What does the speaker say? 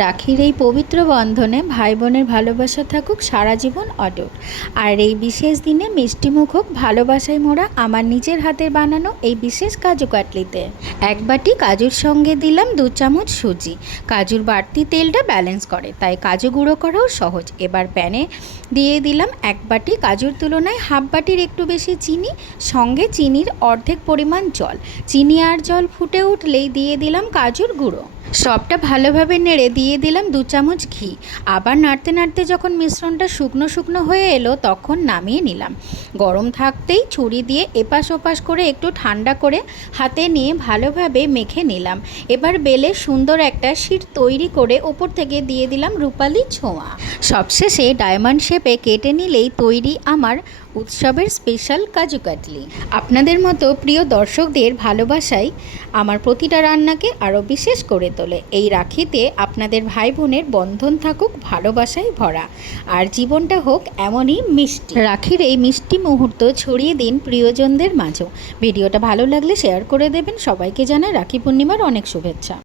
রাখির এই পবিত্র বন্ধনে ভাই বোনের ভালোবাসা থাকুক সারা জীবন অটুট। আর এই বিশেষ দিনে মিষ্টিমুখ হোক ভালোবাসায় মোড়া আমার নিজের হাতের বানানো এই বিশেষ কাজু কাটলিতে। এক বাটি কাজুর সঙ্গে দিলাম 2 চামচ সুজি। কাজুর বাড়তি তেলটা ব্যালেন্স করে, তাই কাজু গুঁড়ো করাও সহজ। এবার প্যানে দিয়ে দিলাম 1 বাটি কাজুর তুলনায় হাফ বাটির একটু বেশি চিনি, সঙ্গে চিনির অর্ধেক পরিমাণ জল। চিনি আর জল ফুটে উঠলেই দিয়ে দিলাম কাজুর গুঁড়ো। সবটা ভালোভাবে নেড়ে দিয়ে দিলাম 2 চামচ ঘি। আবার নাড়তে নাড়তে যখন মিশ্রণটা শুকনো শুকনো হয়ে এলো তখন নামিয়ে নিলাম। গরম থাকতেই ছুরি দিয়ে এপাশ ওপাশ করে একটু ঠান্ডা করে হাতে নিয়ে ভালোভাবে মেখে নিলাম। এবার বেলে সুন্দর একটা শিট তৈরি করে ওপর থেকে দিয়ে দিলাম রূপালি ছোঁয়া। সবশেষে ডায়মন্ড শেপে কেটে নিলেই তৈরি আমার উৎসবের স্পেশাল কাজু কাটলি। আপনাদের মতো প্রিয় দর্শকদের ভালোবাসাই আমার প্রতিটা রান্নাকে আরও বিশেষ করে তোলে। এই রাখিতে আপনাদের ভাই বোনের বন্ধন থাকুক ভালোবাসায় ভরা, আর জীবনটা হোক এমনই মিষ্টি। রাখির এই মিষ্টি মুহূর্ত ছড়িয়ে দিন প্রিয়জনদের মাঝেও। ভিডিওটা ভালো লাগলে শেয়ার করে দেবেন। সবাইকে জানাই রাখি পূর্ণিমার অনেক শুভেচ্ছা।